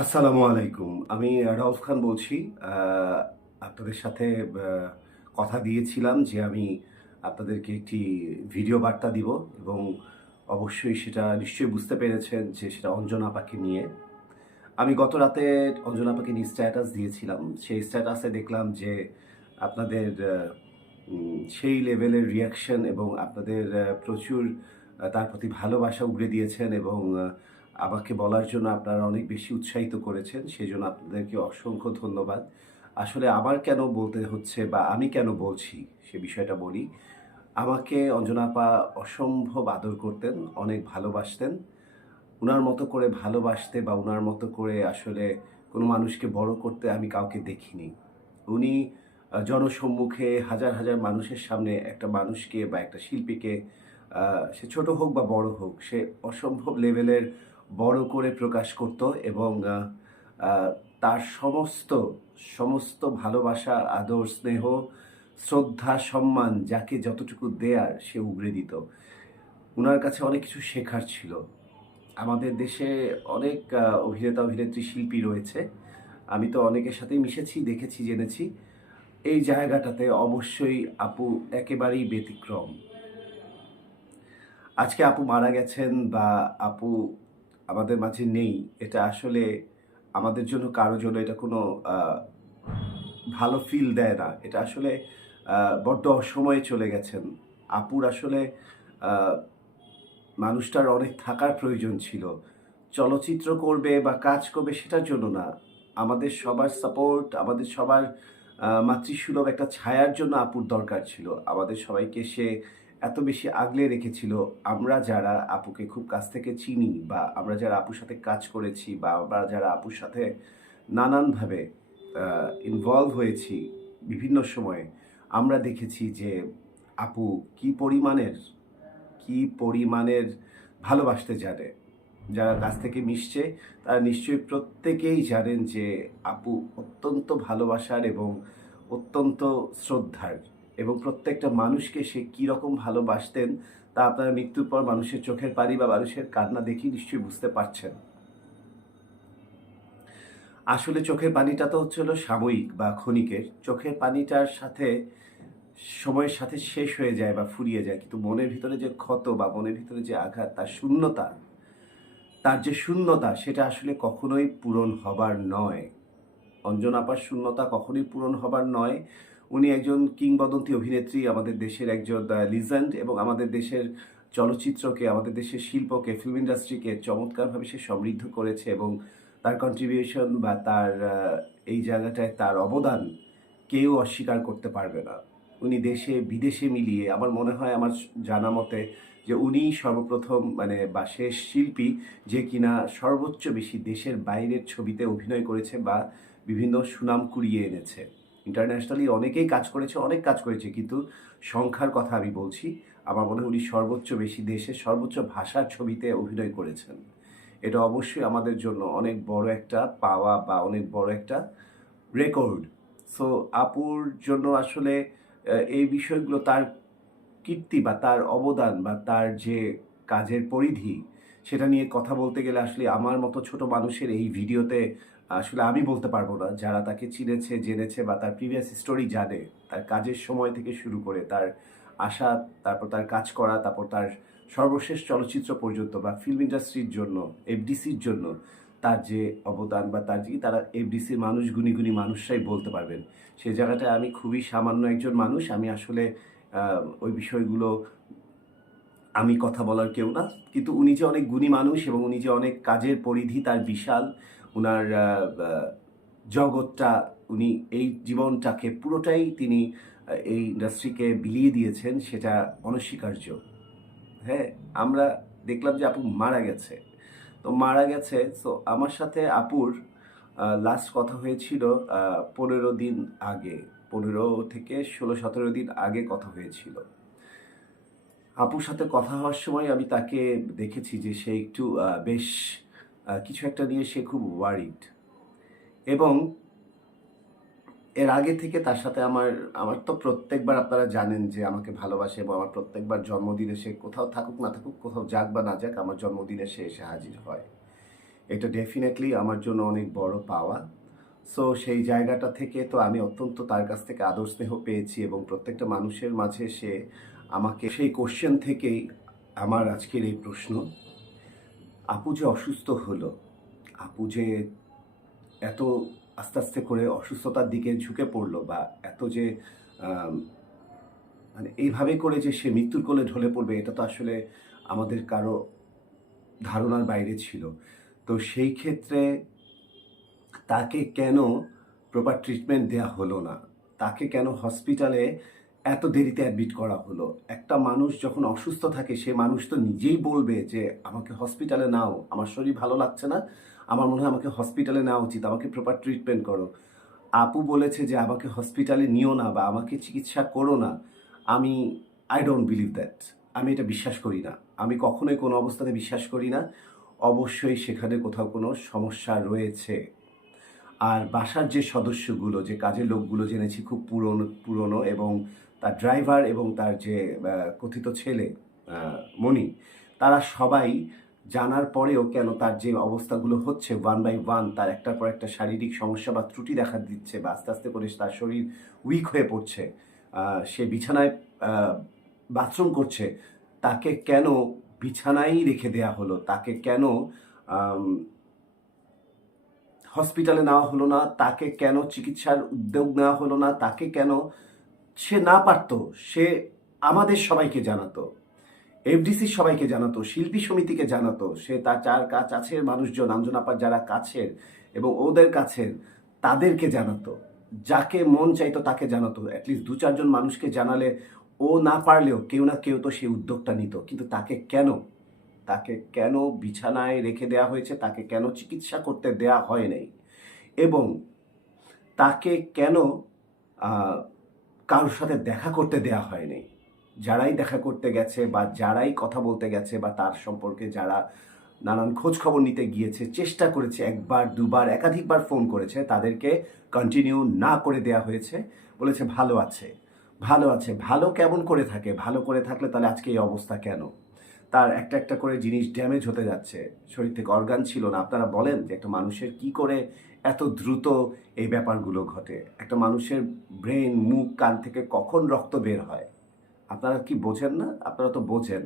আসসালামু আলাইকুম। আমি রাউফ খান বলছি। আপনাদের সাথে কথা দিয়েছিলাম যে আমি আপনাদেরকে একটি ভিডিও বার্তা দিব এবং অবশ্যই সেটা নিশ্চয়ই বুঝতে পেরেছেন যে সেটা অঞ্জনা পাখি নিয়ে। আমি গত রাতে অঞ্জনা পাখি নিয়ে স্ট্যাটাস দিয়েছিলাম। সেই স্ট্যাটাসে দেখলাম যে আপনাদের সেই লেভেলের রিয়াকশন এবং আপনাদের প্রচুর তার প্রতি ভালোবাসা উগড়ে দিয়েছেন এবং আমাকে বলার জন্য আপনারা অনেক বেশি উৎসাহিত করেছেন সেই জন্য আপনাদেরকে অসংখ্য ধন্যবাদ। আসলে আমার কেন বলতে হচ্ছে বা আমি কেন বলছি সে বিষয়টা বলি। আমাকে অঞ্জনা আপা অসম্ভব আদর করতেন, অনেক ভালোবাসতেন। ওনার মতো করে ভালোবাসতে বা ওনার মতো করে আসলে কোনো মানুষকে বড় করতে আমি কাউকে দেখিনি। উনি জনসম্মুখে হাজার হাজার মানুষের সামনে একটা মানুষকে বা একটা শিল্পীকে সে ছোট হোক বা বড় হোক, সে অসম্ভব লেভেলের বড় করে প্রকাশ করত এবং তার সমস্ত সমস্ত ভালোবাসা, আদর, স্নেহ, শ্রদ্ধা, সম্মান যাকে যতটুকু দেয়ার সে উগড়ে দিত। ওনার কাছে অনেক কিছু শেখার ছিল। আমাদের দেশে অনেক অভিনেতা, অভিনেত্রী, শিল্পী রয়েছে। আমি তো অনেকের সাথেই মিশেছি, দেখেছি, জেনেছি। এই জায়গাটাতে অবশ্যই আপু একেবারেই ব্যতিক্রম। আজকে আপু মারা গেছেন বা আপু আমাদের মাঝে নেই। এটা আসলে আমাদের জন্য কারও জন্য এটা কোনো ভালো ফিল দেয় না। এটা আসলে বড্ড অসময়ে চলে গেছেন। আপুর আসলে মানুষটার অনেক থাকার প্রয়োজন ছিল। চলচ্চিত্র করবে বা কাজ করবে সেটার জন্য না। আমাদের সবার সাপোর্ট আমাদের সবার মাতৃসুলভ একটা ছায়ার জন্য আপুর দরকার ছিল। আমাদের সবাইকে সে এত বেশি আগলে রেখেছিল, আমরা যারা আপুকে খুব কাছ থেকে চিনি বা আমরা যারা আপুর সাথে কাজ করেছি বা আমরা যারা আপুর সাথে নানানভাবে ইনভলভ হয়েছি বিভিন্ন সময়ে, আমরা দেখেছি যে আপু কি পরিমাণের কি পরিমাণের ভালোবাসতে জানে। যারা কাছ থেকে মিশছে, তারা নিশ্চয়ই প্রত্যেকেই জানেন যে আপু অত্যন্ত ভালোবাসার এবং অত্যন্ত শ্রদ্ধার। এবং প্রত্যেকটা মানুষকে সে কীরকম ভালোবাসতেন তা আপনারা মৃত্যুর পর মানুষের চোখের পানি বা মানুষের কান্না দেখি নিশ্চয়ই বুঝতে পারছেন। আসলে চোখের পানিটা তো হচ্ছে হলো সাময়িক বা ক্ষণিকের। চোখের পানিটার সাথে সময়ের সাথে শেষ হয়ে যায় বা ফুরিয়ে যায়। কিন্তু মনের ভিতরে যে ক্ষত বা মনের ভিতরে যে আঘাত, তার শূন্যতা, তার যে শূন্যতা, সেটা আসলে কখনোই পূরণ হবার নয়। অঞ্জনাপার শূন্যতা কখনোই পূরণ হবার নয়। উনি একজন কিংবদন্তি অভিনেত্রী, আমাদের দেশের একজন লিজেন্ড এবং আমাদের দেশের চলচ্চিত্রকে, আমাদের দেশের শিল্পকে ফিল্ম ইন্ডাস্ট্রিকে চমৎকারভাবে সে সমৃদ্ধ করেছে এবং তার কন্ট্রিবিউশন বা তার এই জায়গাটায় তার অবদান কেউ অস্বীকার করতে পারবে না। উনি দেশে, বিদেশে মিলিয়ে, আমার মনে হয়, আমার জানা মতে যে উনি সর্বপ্রথম মানে বা শেষ শিল্পী যে কিনা সর্বোচ্চ বেশি দেশের বাইরের ছবিতে অভিনয় করেছে বা বিভিন্ন সুনাম কুড়িয়ে এনেছে। ইন্টারন্যাশনালি অনেকেই কাজ করেছে, অনেক কাজ করেছে, কিন্তু সংখ্যার কথা আমি বলছি, আমার মনে উনি সর্বোচ্চ বেশি দেশের সর্বোচ্চ ভাষার ছবিতে অভিনয় করেছেন। এটা অবশ্যই আমাদের জন্য অনেক বড় একটা পাওয়া বা অনেক বড় একটা রেকর্ড সো আপুর জন্য আসলে এই বিষয়গুলো তার কীর্তি বা তার অবদান বা তার যে কাজের পরিধি, সেটা নিয়ে কথা বলতে গেলে আসলে আমার মতো ছোট মানুষের এই ভিডিওতে আসলে আমি বলতে পারব না, যারা তাকে চিনেছে, জেনেছে বা তার প্রিভিয়াস স্টোরি জানে, তার কাজের সময় থেকে শুরু করে তার আশা, তারপর তার কাজ করা, তারপর তার সর্বশেষ চলচ্চিত্র পর্যন্ত বা ফিল্ম ইন্ডাস্ট্রির জন্য এফডিসির জন্য তার যে অবদান বা তার যে, তারা এফডিসির মানুষ, গুণী গুণী মানুষরাই বলতে পারবেন। সেই জায়গাটায় আমি খুবই সামান্য একজন মানুষ, আমি আসলে ওই বিষয়গুলো আমি কথা বলার কেউ না। কিন্তু উনি যে অনেক গুণী মানুষ এবং উনি যে অনেক কাজের পরিধি তার বিশাল ওনার জগৎটা, উনি এই জীবনটাকে পুরোটাই তিনি এই ইন্ডাস্ট্রিকে বিলিয়ে দিয়েছেন, সেটা অনস্বীকার্য। হ্যাঁ আমরা দেখলাম যে আপু মারা গেছে। তো মারা গেছে, তো আমার সাথে আপুর লাস্ট কথা হয়েছিল পনেরো দিন আগে, পনেরো থেকে ষোলো, সতেরো দিন আগে কথা হয়েছিল। আপুর সাথে কথা হওয়ার সময় আমি তাকে দেখেছি যে সে একটু বেশ কিছু একটা নিয়ে সে খুব ওয়ারিড এবং এর আগে থেকে তার সাথে আমার আমার তো প্রত্যেকবার আপনারা জানেন যে আমাকে ভালোবাসে এবং আমার প্রত্যেকবার জন্মদিনে সে কোথাও থাকুক না থাকুক, কোথাও যাক বা না যাক, আমার জন্মদিনে সে এসে হাজির হয়। এটা ডেফিনেটলি আমার জন্য অনেক বড় পাওয়া। সো সেই জায়গাটা থেকে তো আমি অত্যন্ত তার কাছ থেকে আদর স্নেহ পেয়েছি এবং প্রত্যেকটা মানুষের মাঝে সে আমাকে, সেই কোশ্চেন থেকেই আমার আজকের এই প্রশ্ন। আপু যে অসুস্থ হলো, আপু যে এত আস্তে আস্তে করে অসুস্থতার দিকে ঝুঁকে পড়ল বা এত যে মানে এইভাবে করে যে সে মৃত্যুর কোলে ঢলে পড়বে, এটা তো আসলে আমাদের কারও ধারণার বাইরে ছিল। তো সেই ক্ষেত্রে তাকে কেন প্রপার ট্রিটমেন্ট দেওয়া হলো না? তাকে কেন হসপিটালে এত দেরিতে অ্যাডমিট করা হলো। একটা মানুষ যখন অসুস্থ থাকে, সে মানুষ তো নিজেই বলবে যে, আমাকে হসপিটালে নাও, আমার শরীর ভালো লাগছে না, আমার মনে হয় আমাকে হসপিটালে নেওয়া উচিত, আমাকে প্রপার ট্রিটমেন্ট করো। আপু বলেছে যে, আমাকে হসপিটালে নিও না বা আমাকে চিকিৎসা করো না। আমি আই ডোন্ট বিলিভ দ্যাট আমি এটা বিশ্বাস করি না। আমি কখনোই কোনো অবস্থাতে বিশ্বাস করি না। অবশ্যই সেখানে কোথাও কোনো সমস্যা রয়েছে। আর বাসার যে সদস্যগুলো, যে কাজের লোকগুলো জেনেছি খুব পুরনো পুরনো এবং তার ড্রাইভার এবং তার যে কথিত ছেলে মণি, তারা সবাই জানার পরেও কেন তার যে অবস্থাগুলো হচ্ছে ওয়ান বাই ওয়ান তার একটার পর একটা শারীরিক সমস্যা বা ত্রুটি দেখা দিচ্ছে বা আস্তে আস্তে করে তার শরীর উইক হয়ে পড়ছে সে বিছানায় বাথরুম করছে, তাকে কেন বিছানায় রেখে দেয়া হলো, তাকে কেন হসপিটালে নেওয়া হলো না, তাকে কেন চিকিৎসার উদ্যোগ নেওয়া হলো না, তাকে কেন সে না পারতো, সে আমাদের সবাইকে জানাতো। এফডিসি সবাইকে জানাতো, শিল্পী সমিতিকে জানাতো, সে তার চার কাছের মানুষজন আঞ্জনাপার যারা কাছের এবং ওদের কাছের, তাদেরকে জানাতো। যাকে মন চাইতো তাকে জানাতো। অ্যাটলিস্ট দু চারজন মানুষকে জানালে ও না পারলেও কেউ না কেউ তো সেই উদ্যোগটা নিত। কিন্তু তাকে কেন? তাকে কেন বিছানায় রেখে দেওয়া হয়েছে? তাকে কেন চিকিৎসা করতে দেয়া হয় নাই? এবং তাকে কেন কারোর সাথে দেখা করতে দেয়া হয়নি। যারাই দেখা করতে গেছে বা যারাই কথা বলতে গেছে বা তার সম্পর্কে যারা নানান খোঁজ খবর নিতে গিয়েছে, চেষ্টা করেছে, একবার, দুবার, একাধিকবার ফোন করেছে, তাদেরকে কন্টিনিউ না করে দেয়া হয়েছে। বলেছে, ভালো আছে ভালো আছে, ভালো কেমন করে থাকে? ভালো করে থাকলে তাহলে আজকে এই অবস্থা কেন? তার একটা একটা করে জিনিস ড্যামেজ হতে যাচ্ছে। শরীর থেকে অর্গান ছিল না। আপনারা বলেন যে একটা মানুষের কি করে এত দ্রুত এই ব্যাপারগুলো ঘটে। একটা মানুষের ব্রেন, মুখ, কান থেকে কখন রক্ত বের হয়? আপনারা কি বোঝেন না? আপনারা তো বোঝেন।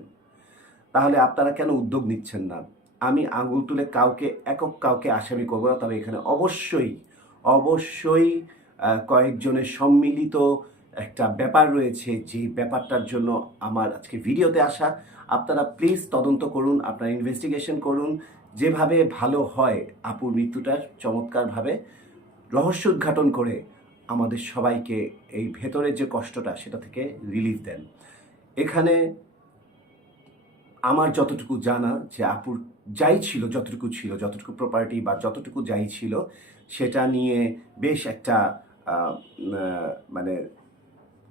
তাহলে আপনারা কেন উদ্যোগ নিচ্ছেন না? আমি আঙুল তুলে কাউকে, একক কাউকে আসামি করব না, তবে এখানে অবশ্যই অবশ্যই কয়েকজনের সম্মিলিত একটা ব্যাপার রয়েছে যে ব্যাপারটার জন্য আমার আজকে ভিডিওতে আসা। আপনারা প্লিজ তদন্ত করুন, আপনারা ইনভেস্টিগেশন করুন। যেভাবে ভালো হয় আপুর মৃত্যুটার চমৎকারভাবে রহস্য উদ্ঘাটন করে আমাদের সবাইকে এই ভেতরের যে কষ্টটা সেটা থেকে রিলিফ দেন। এখানে আমার যতটুকু জানা যে আপুর যাই ছিল, যতটুকু ছিল, যতটুকু প্রপার্টি বা যতটুকু যাই ছিল, সেটা নিয়ে বেশ একটা মানে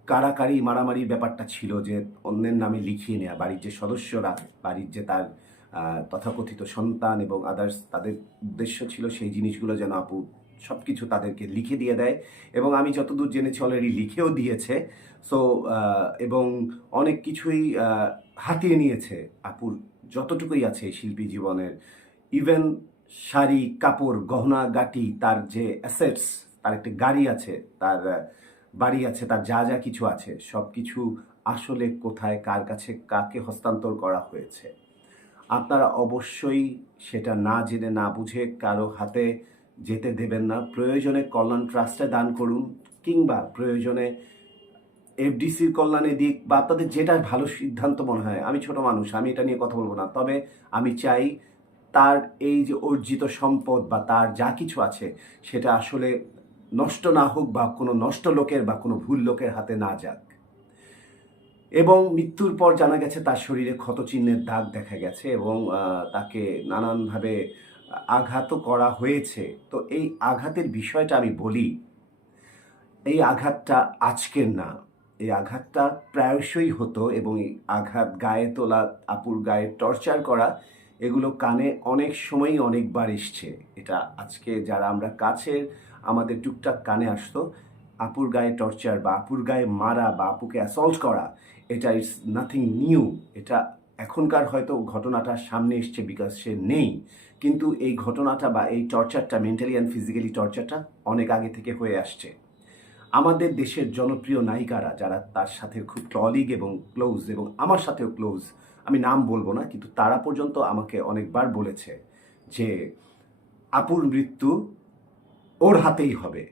কারাকারি মারামারির ব্যাপারটা ছিল যে অন্যের নামে লিখিয়ে নেওয়া বাড়ির যে সদস্যরা, বাড়ির যে তার তথাকথিত সন্তান এবং আদার্স তাদের উদ্দেশ্য ছিল সেই জিনিসগুলো যেন আপু সব কিছু তাদেরকে লিখে দিয়ে দেয় এবং আমি যতদূর জেনেছি অলরেডি লিখেও দিয়েছে। সো এবং অনেক কিছুই হাতিয়ে নিয়েছে আপুর যতটুকুই আছে শিল্পী জীবনের। ইভেন শাড়ি, কাপড়, গহনা, গাটি, তার যে অ্যাসেটস তার একটা গাড়ি আছে, তার বাড়ি আছে, তার যা যা কিছু আছে সব কিছু আসলে কোথায়, কার কাছে, কাকে হস্তান্তর করা হয়েছে। আপনারা অবশ্যই সেটা না জেনে, না বুঝে কারও হাতে যেতে দেবেন না। প্রয়োজনে কল্যাণ ট্রাস্টে দান করুন কিংবা প্রয়োজনে এফডিসির কল্যাণে দিক বা আপনাদের যেটা ভালো সিদ্ধান্ত মনে হয়। আমি ছোট মানুষ, আমি এটা নিয়ে কথা বলব না। তবে আমি চাই তার এই যে অর্জিত সম্পদ বা তার যা কিছু আছে, সেটা আসলে নষ্ট না হোক বা কোনো নষ্ট লোকের বা কোনো ভুল লোকের হাতে না যাক। এবং মৃত্যুর পর জানা গেছে তার শরীরে ক্ষতচিহ্নের দাগ দেখা গেছে এবং তাকে নানানভাবে আঘাতও করা হয়েছে। তো এই আঘাতের বিষয়টা আমি বলি, এই আঘাতটা আজকের না। এই আঘাতটা প্রায়শই হতো এবং এই আঘাত গায়ে তোলা, আপুর গায়ে টর্চার করা, এগুলো কানে অনেক সময়ই অনেকবার এসছে। এটা আজকে যারা আমরা কাছের, আমাদের টুকটাক কানে আসতো, আপুর গায়ে টর্চার বা আপুর গায়ে মারা বা আপুকে অ্যাসল্ট করা, এটা ইটস নাথিং নিউ এটা এখনকার হয়তো ঘটনাটা সামনে এসছে বিকজ সে নেই। কিন্তু এই ঘটনাটা বা এই টর্চারটা মেন্টালি অ্যান্ড ফিজিক্যালি টর্চারটা অনেক আগে থেকে হয়ে আসছে। আমাদের দেশের জনপ্রিয় নায়িকারা যারা তার সাথে খুব ক্ললিগ এবং ক্লোজ এবং আমার সাথেও ক্লোজ আমি নাম বলব না, কিন্তু তারা পর্যন্ত আমাকে অনেকবার বলেছে যে আপুর মৃত্যু ওর হাতেই হবে।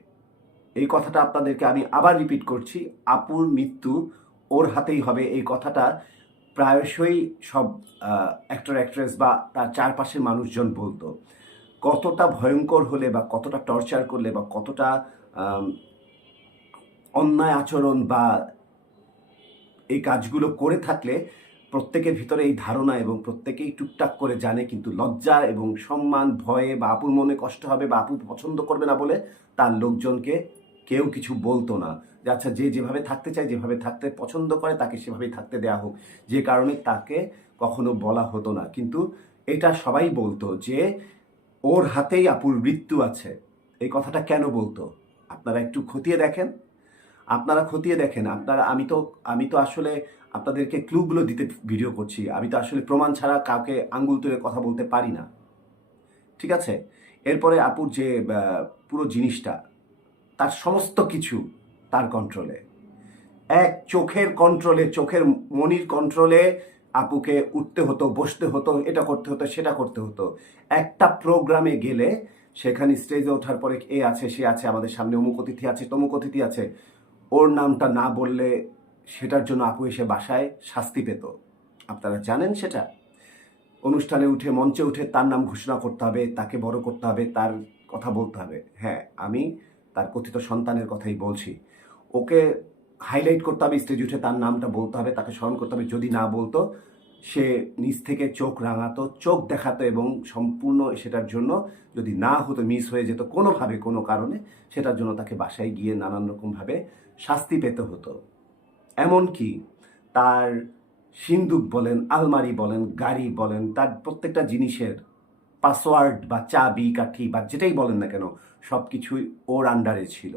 এই কথাটা আপনাদেরকে আমি আবার রিপিট করছি, আপুর মৃত্যু ওর হাতেই হবে। এই কথাটা প্রায়শই সব অ্যাক্টর অ্যাক্ট্রেস বা তার চারপাশের মানুষজন বলতো, কতটা ভয়ঙ্কর হলে বা কতটা টর্চার করলে বা কতটা অন্যায় আচরণ বা এই কাজগুলো করে থাকলে প্রত্যেকের ভিতরে এই ধারণা এবং প্রত্যেকেই টুকটাক করে জানে কিন্তু লজ্জা এবং সম্মান, ভয়ে বা আপুর মনে কষ্ট হবে বা আপু পছন্দ করবে না বলে তার লোকজনকে কেউ কিছু বলতো না। যে আচ্ছা যে যেভাবে থাকতে চায়, যেভাবে থাকতে পছন্দ করে, তাকে সেভাবেই থাকতে দেওয়া হোক। যে কারণে তাকে কখনো বলা হতো না। কিন্তু এটা সবাই বলতো যে, ওর হাতেই আপুর মৃত্যু আছে। এই কথাটা কেন বলতো? আপনারা একটু খতিয়ে দেখেন। আপনারা খতিয়ে দেখেন। আপনারা, আমি তো আমি তো আসলে আপনাদেরকে ক্লুগুলো দিতে ভিডিও করছি। আমি তো আসলে প্রমাণ ছাড়া কাউকে আঙ্গুল তুলে কথা বলতে পারি না। ঠিক আছে? এরপরে আপুর যে পুরো জিনিসটা, তার সমস্ত কিছু তার কন্ট্রোলে এক চোখের কন্ট্রোলে চোখের মনির কন্ট্রোলে আপুকে উঠতে হতো, বসতে হতো, এটা করতে হতো, সেটা করতে হতো। একটা প্রোগ্রামে গেলে সেখানে স্টেজে ওঠার পরে এ আছে, সে আছে, আমাদের সামনে অমুক অতিথি আছে, তমুক অতিথি আছে। ওর নামটা না বললে সেটার জন্য আপু এসে বাসায় শাস্তি পেত। আপনারা জানেন সেটা? অনুষ্ঠানে উঠে, মঞ্চে উঠে তার নাম ঘোষণা করতে হবে, তাকে বড় করতে হবে, তার কথা বলতে হবে। হ্যাঁ আমি তার কথিত সন্তানের কথাই বলছি। ওকে হাইলাইট করতে হবে স্টেজ উঠে তার নামটা বলতে হবে, তাকে স্মরণ করতে হবে, যদি না বলতো, সে নিজ থেকে চোখ রাঙাতো, চোখ দেখাতো এবং সম্পূর্ণ সেটার জন্য যদি না হতো মিস হয়ে যেত কোনোভাবে, কোনো কারণে, সেটার জন্য তাকে বাসায় গিয়ে নানান রকমভাবে শাস্তি পেতে হতো। এমনকি তার সিন্দুক বলেন, আলমারি বলেন, গাড়ি বলেন, তার প্রত্যেকটা জিনিসের পাসওয়ার্ড বা চাবি, কাঠি বা যেটাই বলেন না কেন সব কিছুই ওর আন্ডারে ছিল।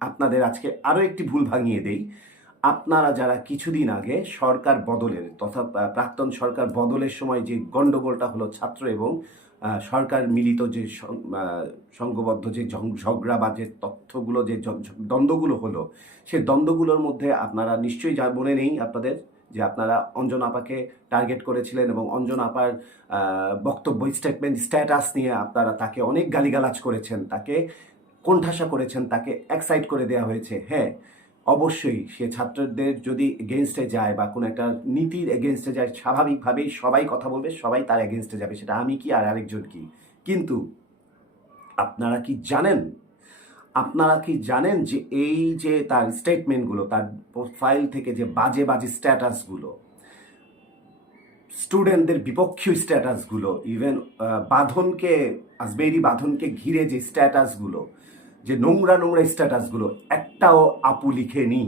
আপনাদের আজকে আরও একটি ভুল ভাঙিয়ে দেই। আপনারা যারা কিছুদিন আগে সরকার বদলের তথা প্রাক্তন সরকার বদলের সময় যে গণ্ডগোলটা হলো ছাত্র এবং সরকার মিলিত যে সং- সংঘবদ্ধ যে ঝগড়া বা যে তথ্যগুলো যে দ্বন্দ্বগুলো হলো সেই দ্বন্দ্বগুলোর মধ্যে আপনারা নিশ্চয়ই যা মনে নেই আপনাদের, যে আপনারা অঞ্জন আপাকে টার্গেট করেছিলেন এবং অঞ্জন আপার বক্তব্য স্টেটমেন্ট স্ট্যাটাস নিয়ে আপনারা তাকে অনেক গালিগালাজ করেছেন। তাকে কোণঠাসা করেছেন, তাকে এক্সাইট করে দেওয়া হয়েছে। হ্যাঁ অবশ্যই সে ছাত্রদের যদি এগেনস্টে যায় বা কোনো একটা নীতির এগেনস্টে যায়, স্বাভাবিকভাবেই সবাই কথা বলবে, সবাই তার এগেনস্টে যাবে, সেটা আমি কি আর আরেকজন কি? কিন্তু আপনারা কি জানেন? আপনারা কি জানেন যে এই যে তার স্টেটমেন্টগুলো তার প্রোফাইল থেকে যে বাজে বাজে স্ট্যাটাসগুলো স্টুডেন্টদের বিপক্ষীয় স্ট্যাটাসগুলো ইভেন বাঁধনকে, আজমেরি বাঁধনকে ঘিরে যে স্ট্যাটাসগুলো যে নোংরা নোংরা স্ট্যাটাসগুলো, একটাও আপু লিখেনি,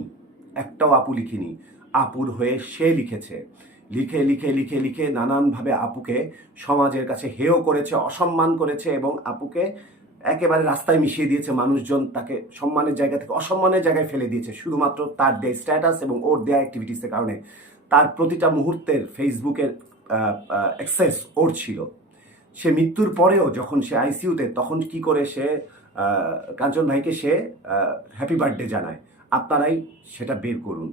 একটাও আপু লিখেনি। আপুর হয়ে সে লিখেছে। লিখে লিখে লিখে লিখে নানানভাবে আপুকে সমাজের কাছে হেয় করেছে, অসম্মান করেছে এবং আপুকে একেবারে রাস্তায় মিশিয়ে দিয়েছে। মানুষজন তাকে সম্মানের জায়গা থেকে অসম্মানের জায়গায় ফেলে দিয়েছে। শুধুমাত্র তার দেয় স্ট্যাটাস এবং ওর দেয়া অ্যাক্টিভিটিসের কারণে। তার প্রতিটা মুহূর্তের ফেসবুকের অ্যাক্সেস ওর ছিল। সে মৃত্যুর পরেও যখন সে আইসিইউতে তখন কি করে সে কাঞ্চন ভাইকে সে হ্যাপি বার্থডে জানায়। আপনারাই সেটা বের করুন।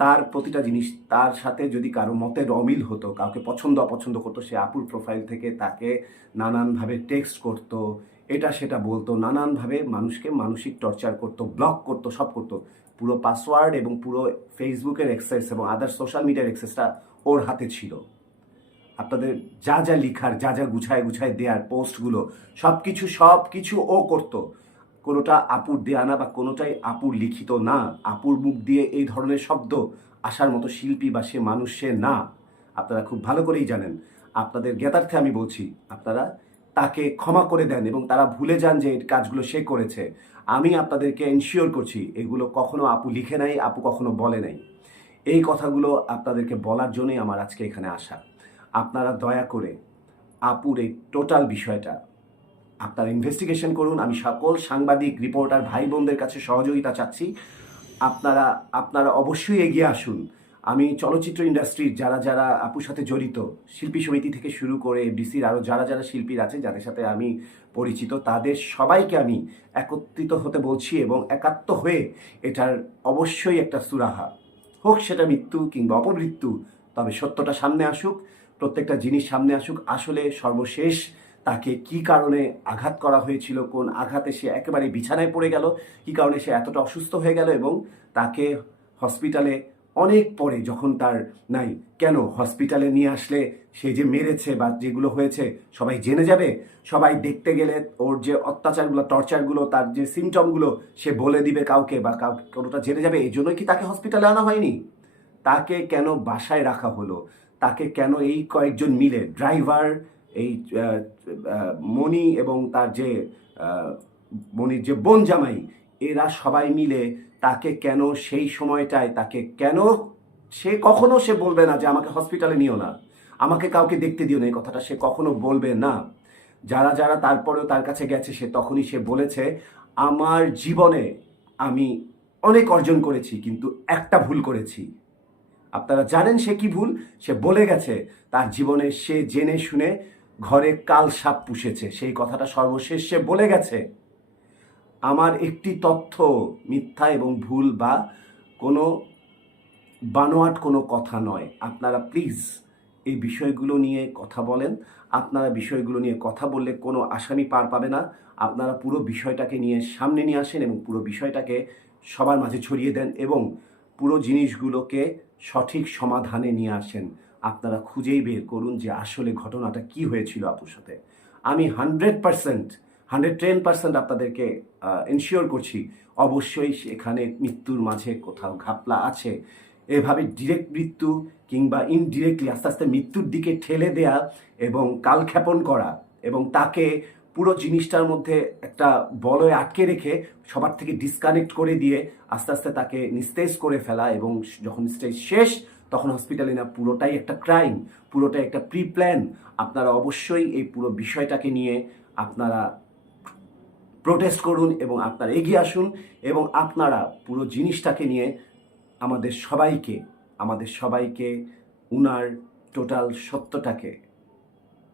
তার প্রতিটা জিনিস, তার সাথে যদি কারও মতের অমিল হতো, কাউকে পছন্দ, অপছন্দ করতো, সে আপুর প্রোফাইল থেকে তাকে নানানভাবে টেক্সট করতো, এটা সেটা বলতো, নানানভাবে মানুষকে মানসিক টর্চার করতো ব্লক করতো, সব করতো। পুরো পাসওয়ার্ড এবং পুরো ফেসবুকের অ্যাক্সেস এবং আদার সোশ্যাল মিডিয়ার অ্যাক্সেসটা ওর হাতে ছিল। আপনাদের যা যা লিখার, যা যা গুছায় গুছায় দেওয়ার পোস্টগুলো সব কিছু সব কিছু ও করতো। কোনোটা আপুর দেয়া না বা কোনোটাই আপুর লিখিত না। আপুর মুখ দিয়ে এই ধরনের শব্দ আসার মতো শিল্পী বা সে মানুষ সে না। আপনারা খুব ভালো করেই জানেন। আপনাদের জ্ঞাতার্থে আমি বলছি, আপনারা তাকে ক্ষমা করে দেন এবং তারা ভুলে যান যে এই কাজগুলো সে করেছে। আমি আপনাদেরকে এনশিওর করছি, এগুলো কখনো আপু লিখে নাই, আপু কখনো বলে নাই। এই কথাগুলো আপনাদেরকে বলার জন্যই আমার আজকে এখানে আসা। আপনারা দয়া করে আপুর এই টোটাল বিষয়টা আপনারা ইনভেস্টিগেশন করুন। আমি সকল সাংবাদিক রিপোর্টার ভাই বোনদের কাছে সহযোগিতা চাচ্ছি। আপনারা আপনারা অবশ্যই এগিয়ে আসুন। আমি চলচ্চিত্র ইন্ডাস্ট্রির যারা যারা আপুর সাথে জড়িত, শিল্পী সমিতি থেকে শুরু করে এফডিসির আরও যারা যারা শিল্পীর আছে, যাদের সাথে আমি পরিচিত, তাদের সবাইকে আমি একত্রিত হতে বলছি এবং একাত্ম হয়ে এটার অবশ্যই একটা সুরাহা। হোক সেটা মৃত্যু কিংবা অপমৃত্যু, তবে সত্যটা সামনে আসুক। প্রত্যেকটা জিনিস সামনে আসুক, আসলে সর্বশেষ তাকে কি কারণে আঘাত করা হয়েছিল, কোন আঘাতে সে একেবারে বিছানায় পড়ে গেল, কি কারণে সে এতটা অসুস্থ হয়ে গেল এবং তাকে হসপিটালে অনেক পরে যখন তার নাই, কেন হসপিটালে নিয়ে আসলে সে যে মেরেছে বা যেগুলো হয়েছে সবাই জেনে যাবে? সবাই দেখতে গেলে ওর যে অত্যাচারগুলো, টর্চারগুলো, তার যে সিমটমগুলো সে বলে দিবে কাউকে বা কাউকে কোনোটা জেনে যাবে এই জন্যই কি তাকে হসপিটালে আনা হয়নি? তাকে কেন বাসায় রাখা হলো? তাকে কেন এই কয়েকজন মিলে, ড্রাইভার, এই মণি এবং তার যে মণির যে বোন জামাই, এরা সবাই মিলে তাকে কেন সেই সময়টায়, তাকে কেন সে কখনো সে বলবে না যে আমাকে হসপিটালে নিও না। আমাকে কাউকে দেখতে দিও না, এই কথাটা সে কখনো বলবে না। যারা যারা তারপরেও তার কাছে গেছে, সে তখনই সে বলেছে, আমার জীবনে আমি অনেক অর্জন করেছি, কিন্তু একটা ভুল করেছি। আপনারা জানেন সে কি ভুল? সে বলে গেছে, তার জীবনে সে জেনে শুনে ঘরে কাল সাপ পুষেছে। সেই কথাটা সর্বশেষ সে বলে গেছে। আমার একটি তথ্য মিথ্যা এবং ভুল বা কোনো বানোয়াট কোনো কথা নয়। আপনারা প্লিজ এই বিষয়গুলো নিয়ে কথা বলেন। আপনারা বিষয়গুলো নিয়ে কথা বললে কোনো আসামি পার পাবে না। আপনারা পুরো বিষয়টাকে নিয়ে সামনে নিয়ে আসেন এবং পুরো বিষয়টাকে সবার মাঝে ছড়িয়ে দেন এবং পুরো জিনিসগুলোকে সঠিক সমাধানে নিয়ে আসেন। আপনারা খুঁজেই বের করুন যে আসলে ঘটনাটা কি হয়েছিল আপুর সাথে। আমি hundred percent, hundred ten percent আপনাদেরকে এনশিওর করছি, অবশ্যই সেখানে মৃত্যুর মাঝে কোথাও ঘাপলা আছে। এভাবে ডিরেক্ট মৃত্যু কিংবা ইনডিরেক্টলি আস্তে আস্তে মৃত্যুর দিকে ঠেলে দেয়া এবং কালক্ষেপণ করা এবং তাকে পুরো জিনিসটার মধ্যে একটা বলয় আটকে রেখে সবার থেকে ডিসকানেক্ট করে দিয়ে আস্তে আস্তে তাকে নিস্তেজ করে ফেলা এবং যখন স্টেজ শেষ, তখন হসপিটালে না পুরোটাই একটা ক্রাইম পুরোটাই একটা প্রি প্ল্যান আপনারা অবশ্যই এই পুরো বিষয়টাকে নিয়ে আপনারা প্রোটেস্ট করুন এবং আপনারা এগিয়ে আসুন এবং আপনারা পুরো জিনিসটাকে নিয়ে আমাদের সবাইকে আমাদের সবাইকে উনার টোটাল সত্যটাকে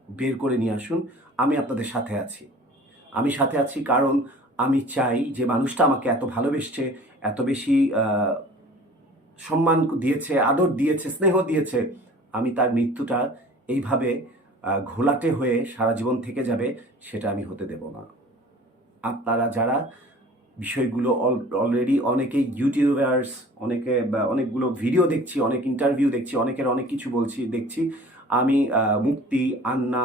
বের করে নিয়ে আসুন। আমি আপনাদের সাথে আছি। আমি সাথে আছি কারণ আমি চাই যে মানুষটা আমাকে এত ভালোবেসছে, এত বেশি সম্মান দিয়েছে, আদর দিয়েছে, স্নেহ দিয়েছে। আমি তার মৃত্যুটা এইভাবে ঘোলাটে হয়ে সারা জীবন থেকে যাবে সেটা আমি হতে দেব না। আপনারা যারা বিষয়গুলো অলরেডি অনেকেই ইউটিউবার্স অনেকে অনেকগুলো ভিডিও দেখছি, অনেক ইন্টারভিউ দেখছি, অনেকের অনেক কিছু বলছি, দেখছি। আমি মুক্তি, আন্না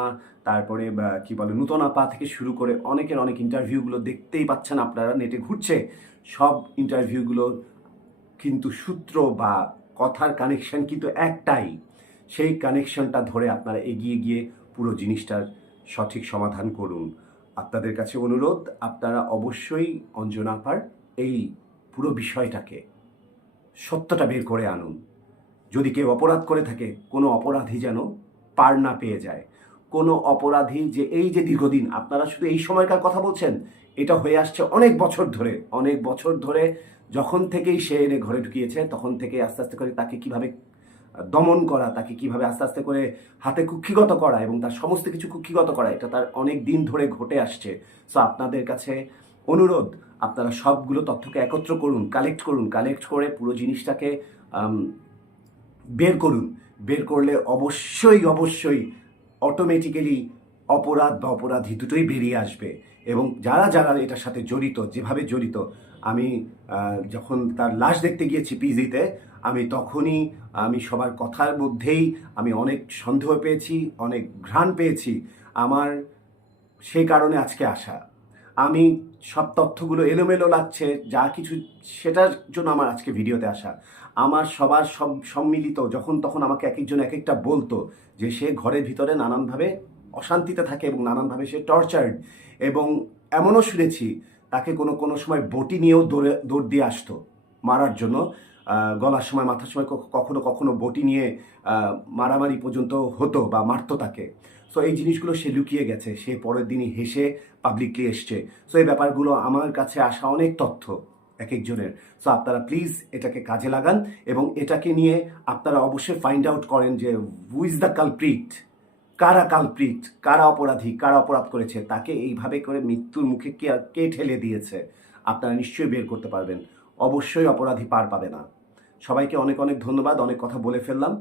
তারপরে কি বলে নূতন আপা থেকে শুরু করে অনেকের অনেক ইন্টারভিউগুলো দেখতেই পাচ্ছেন আপনারা, নেটে ঘুরছে। সব ইন্টারভিউগুলো কিন্তু সূত্র বা কথার কানেকশন কিন্তু একটাই। সেই কানেকশনটা ধরে আপনারা এগিয়ে গিয়ে পুরো জিনিসটার সঠিক সমাধান করুন। আপনাদের কাছে অনুরোধ, আপনারা অবশ্যই অঞ্জনাপার এই পুরো বিষয়টাকে সত্যটা বের করে আনুন। যদি কেউ অপরাধ করে থাকে, কোনো অপরাধী যেন পার না পেয়ে যায়। কোনো অপরাধী যে এই যে দীর্ঘদিন, আপনারা শুধু এই সময়কার কথা বলছেন, এটা হয়ে আসছে অনেক বছর ধরে। অনেক বছর ধরে যখন থেকেই সে এনে ঘরে ঢুকিয়েছে, তখন থেকে আস্তে আস্তে করে তাকে কীভাবে দমন করা, তাকে কীভাবে আস্তে আস্তে করে হাতে কুক্ষিগত করা এবং তার সমস্ত কিছু কুক্ষিগত করা, এটা তার অনেক দিন ধরে ঘটে আসছে। সো আপনাদের কাছে অনুরোধ, আপনারা সবগুলো তথ্যকে একত্র করুন কালেক্ট করুন কালেক্ট করে পুরো জিনিসটাকে বের করুন। বের করলে অবশ্যই অবশ্যই অটোমেটিক্যালি অপরাধ বা অপরাধী দুটোই বেরিয়ে আসবে। এবং যারা যারা এটার সাথে জড়িত, যেভাবে জড়িত, আমি যখন তার লাশ দেখতে গিয়েছি পিজিতে, আমি তখনই, আমি সবার কথার মধ্যেই, আমি অনেক সন্দেহ পেয়েছি, অনেক ঘ্রাণ পেয়েছি। আমার সেই কারণে আজকে আসা। আমি সব তথ্যগুলো এলোমেলো লাগছে, যা কিছু, সেটার জন্য আমার আজকে ভিডিওতে আসা। আমার সবার সব সম্মিলিত, যখন তখন আমাকে এক একজন এক একটা বলতো যে সে ঘরের ভিতরে নানানভাবে অশান্তিতে থাকে এবং নানানভাবে সে টর্চার্ড এবং এমনও শুনেছি, তাকে কোনো কোনো সময় বটি নিয়েও দৌড়ে, দৌড় দিয়ে আসতো মারার জন্য। গলার সময়, মাথার সময় কখনো কখনো বটি নিয়ে মারামারি পর্যন্ত হতো বা মারতো তাকে। সো এই জিনিসগুলো সে লুকিয়ে গেছে, সে পরের দিনই হেসে পাবলিকলি এসছে। সো এই ব্যাপারগুলো আমার কাছে আসা অনেক তথ্য এক একজনের। সো আপনারা প্লিজ এটাকে কাজে লাগান এবং এটাকে নিয়ে আপনারা অবশ্যই ফাইন্ড আউট করেন যে হু ইজ দ্য কালপ্রিট কারা কালপ্রিট কারা অপরাধী? কারা অপরাধ করেছে? তাকে এইভাবে করে মৃত্যুর মুখে কে কে ঠেলে দিয়েছে? আপনারা নিশ্চয়ই বের করতে পারবেন। অবশ্যই অপরাধী পার পাবে না। সবাইকে অনেক অনেক ধন্যবাদ। অনেক কথা বলে ফেললাম।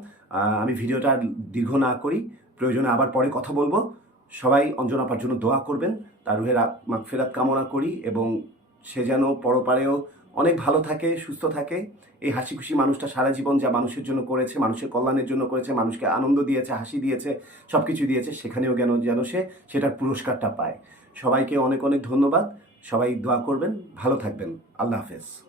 আমি ভিডিওটা দীর্ঘ না করি। প্রয়োজনে আবার পরে কথা বলব। সবাই অঞ্জনাপার জন্য দোয়া করবেন। তার রুহের মাগফেরাত কামনা করি এবং সে যেন পরপারেও অনেক ভালো থাকে, সুস্থ থাকে। এই হাসি খুশি মানুষটা সারা জীবন যা মানুষের জন্য করেছে, মানুষের কল্যাণের জন্য করেছে, মানুষকে আনন্দ দিয়েছে, হাসি দিয়েছে সব কিছু দিয়েছে, সেখানেও যেন যেন সে সেটার পুরস্কারটা পায়। সবাইকে অনেক অনেক ধন্যবাদ। সবাই দোয়া করবেন। ভালো থাকবেন। আল্লাহ হাফেজ।